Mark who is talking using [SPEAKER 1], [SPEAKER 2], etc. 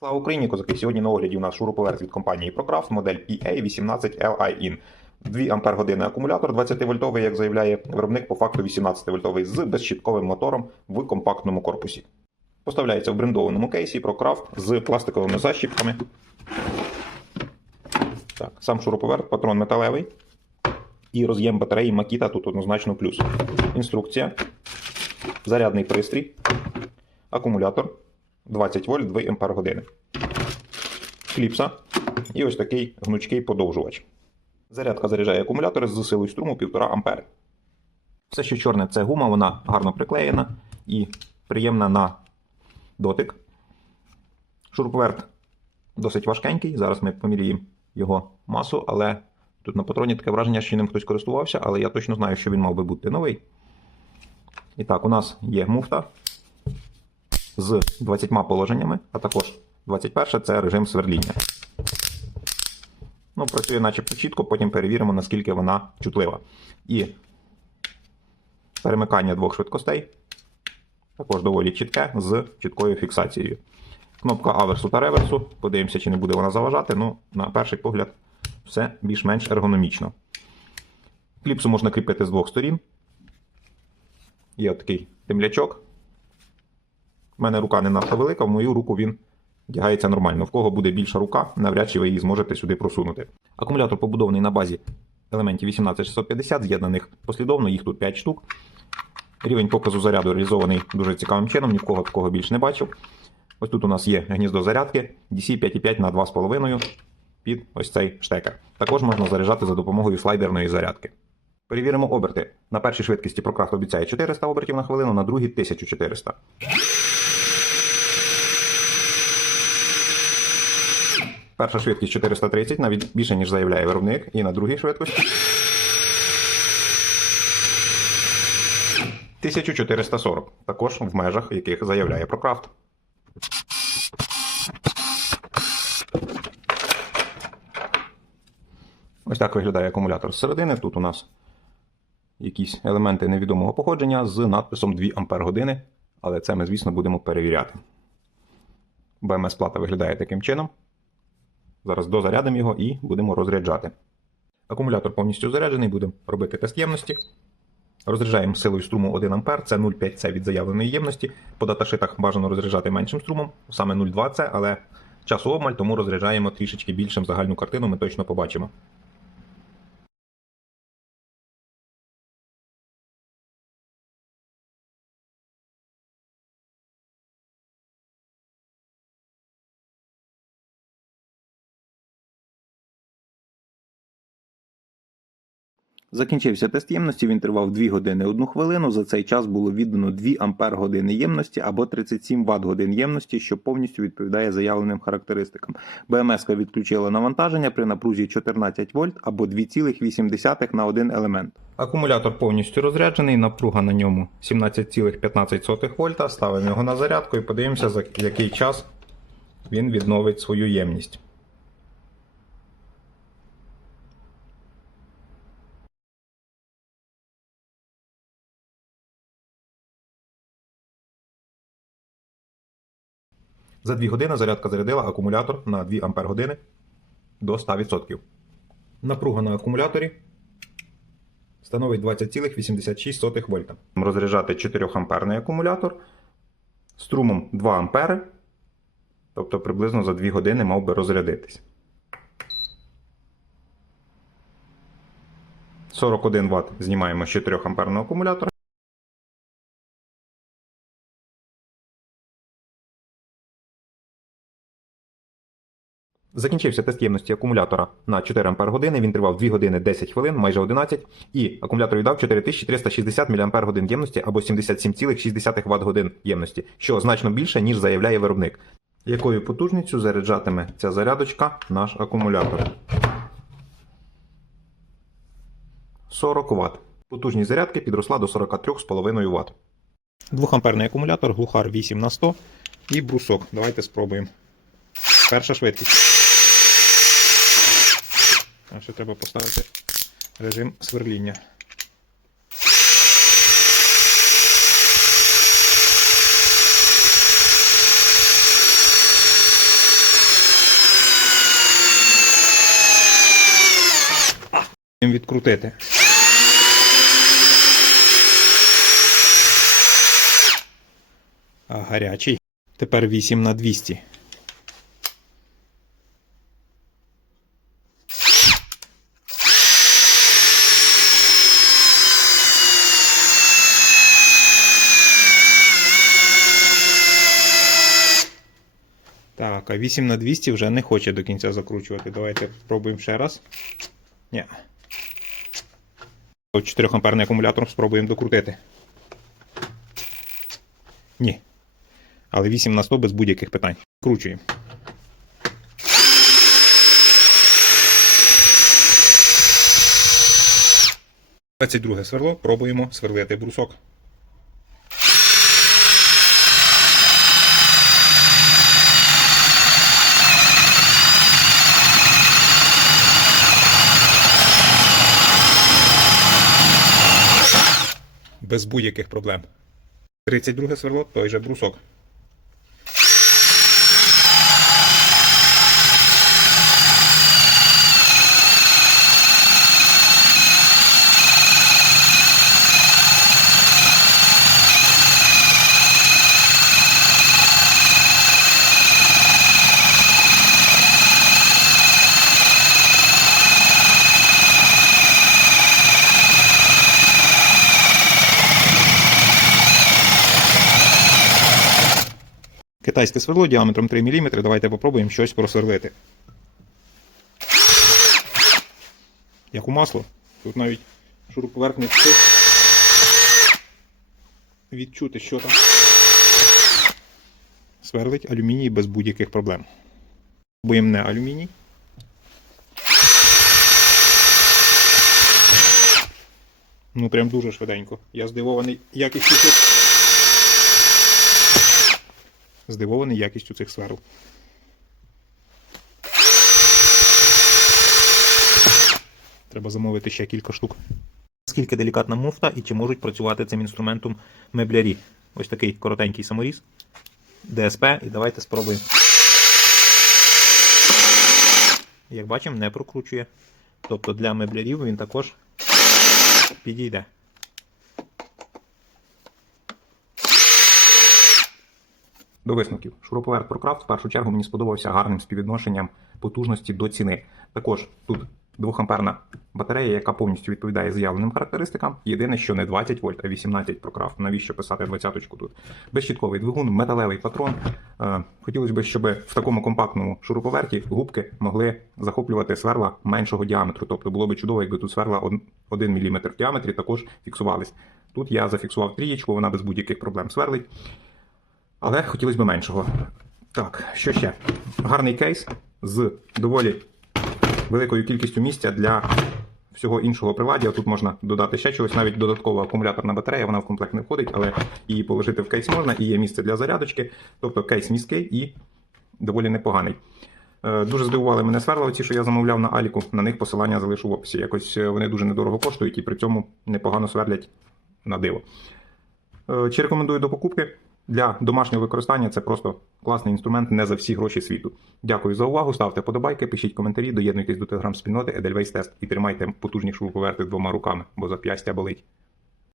[SPEAKER 1] Слава Україні, козаки! Сьогодні на огляді у нас шуруповерт від компанії ProCraft, модель PA18LI-IN. 2 Ампер години акумулятор 20 вольтовий, як заявляє виробник, по факту 18 вольтовий з безщітковим мотором в компактному корпусі. Поставляється в брендованому кейсі ProCraft з пластиковими защіпками. Так, сам шуруповерт, патрон металевий. І роз'єм батареї Makita тут однозначно плюс. Інструкція. Зарядний пристрій. Акумулятор. 20 вольт 2 ампер години. Кліпса і ось такий гнучкий подовжувач. Зарядка заряджає акумулятори з силою струму 1,5 ампери. Все, що чорне, це гума, вона гарно приклеєна і приємна на дотик. Шуруповерт досить важкенький. Зараз ми поміряємо його масу, але тут на патроні таке враження, що ним хтось користувався, але я точно знаю, що він мав би бути новий. І так, у нас є муфта з 20 положеннями, а також 21 це режим сверління. Ну, працює начебто чітко, потім перевіримо, наскільки вона чутлива. І перемикання двох швидкостей також доволі чітке з чіткою фіксацією. Кнопка аверсу та реверсу. Подивимося, чи не буде вона заважати. Ну, на перший погляд, все більш-менш ергономічно. Кліпсу можна кріпити з двох сторін. Є такий темлячок. У мене рука не надто велика, в мою руку він вдягається нормально. В кого буде більша рука, навряд чи ви її зможете сюди просунути. Акумулятор побудований на базі елементів 18650, з'єднаних послідовно, їх тут 5 штук. Рівень показу заряду реалізований дуже цікавим чином, ні в кого такого більше не бачив. Ось тут у нас є гніздо зарядки DC 5,5 на 2,5 під ось цей штекер. Також можна заряджати за допомогою слайдерної зарядки. Перевіримо оберти. На першій швидкості Procraft обіцяє 400 обертів на хвилину, на другій 1400. Перша швидкість 430, навіть більше, ніж заявляє виробник, і на другій швидкості 1440, також в межах яких заявляє Procraft. Ось так виглядає акумулятор зсередини. Тут у нас якісь елементи невідомого походження з надписом 2 Ампер але це ми, звісно, будемо перевіряти. БМС-плата виглядає таким чином. Зараз дозарядимо його і будемо розряджати. Акумулятор повністю заряджений, будемо робити тест ємності. Розряджаємо силою струму 1 А, це 0,5 С від заявленої ємності. По даташитах бажано розряджати меншим струмом, саме 0,2 С, але часу обмаль, тому розряджаємо трішечки більшим загальну картину, ми точно побачимо. Закінчився тест ємності, він тривав 2 години 1 хвилину. За цей час було віддано 2 ампер години ємності або 37 Вт годин ємності, що повністю відповідає заявленим характеристикам. БМС відключила навантаження при напрузі 14 вольт або 2,8 на один елемент. Акумулятор повністю розряджений, напруга на ньому 17,15 вольта. Ставимо його на зарядку і подивимося, за який час він відновить свою ємність. За 2 години зарядка зарядила акумулятор на 2 Ампер до 100%. Напруга на акумуляторі становить 20,86 вольта. Розряджати 4 амперний акумулятор струмом 2 ампери, тобто приблизно за 2 години мав би розрядитись. 41 Вт знімаємо з 4 амперного акумулятора. Закінчився тест ємності акумулятора на 4 Ампер години. Він тривав 2 години 10 хвилин, майже 11, і акумулятор віддав 4360 мАч ємності або 77,6 Вт годин ємності, що значно більше, ніж заявляє виробник. Якою потужністю заряджатиме ця зарядочка наш акумулятор? 40 Вт. Потужність зарядки підросла до 43,5 Вт. 2-амперний акумулятор, глухар 8 на 100 і брусок. Давайте спробуємо. Перша швидкість. А ще треба поставити режим сверління. Відкрутити. Гарячий. Тепер 8 на 200. Так, а 8 на 200 вже не хоче до кінця закручувати. Давайте спробуємо ще раз. Ні. 4 амперний акумулятор спробуємо докрутити. Ні. Але 8 на 100 без будь-яких питань. Кручуємо. Друге сверло. Пробуємо сверлити брусок. Без будь-яких проблем. 32 сверло, той же брусок. Китайське сверло діаметром 3 мм. Давайте попробуємо щось просверлити. Як у масло. Тут навіть шуруповерт не відчути, що там. Сверлить алюміній без будь-яких проблем. Пробуємо не алюміній. Ну, прям дуже швиденько. Я здивований якістю. Здивований якістю цих сверл. Треба замовити ще кілька штук. Скільки делікатна муфта і чи можуть працювати цим інструментом меблярі? Ось такий коротенький саморіз. ДСП, і давайте спробуємо. Як бачимо, не прокручує. Тобто для меблярів він також підійде. До висновків. Шуруповерт ProCraft в першу чергу мені сподобався гарним співвідношенням потужності до ціни. Також тут 2-амперна батарея, яка повністю відповідає заявленим характеристикам. Єдине, що не 20 вольт, а 18 ProCraft. Навіщо писати 20-ку тут? Безщітковий двигун, металевий патрон. Е, Хотілося б, щоб в такому компактному шуруповерті губки могли захоплювати сверла меншого діаметру. Тобто було б чудово, якби тут сверла 1 мм в діаметрі також фіксувались. Тут я зафіксував трієчку, вона без будь-яких проблем сверлить. Але хотілося б меншого. Так, що ще? Гарний кейс з доволі великою кількістю місця для всього іншого приладдя. Тут можна додати ще чогось, навіть додаткова акумуляторна батарея, вона в комплект не входить, але її положити в кейс можна, і є місце для зарядочки. Тобто кейс міський і доволі непоганий. Е, Дуже здивували мене сверла, ті, що я замовляв на Аліку. На них посилання залишу в описі. Якось е, вони дуже недорого коштують і при цьому непогано сверлять на диво. Е, Чи рекомендую до покупки? Для домашнього використання це просто класний інструмент не за всі гроші світу. Дякую за увагу. Ставте подобайки, пишіть коментарі, доєднуйтесь до телеграм-спільноти Edelweiss Test і тримайте потужні шуруповерти двома руками, бо зап'ястя болить.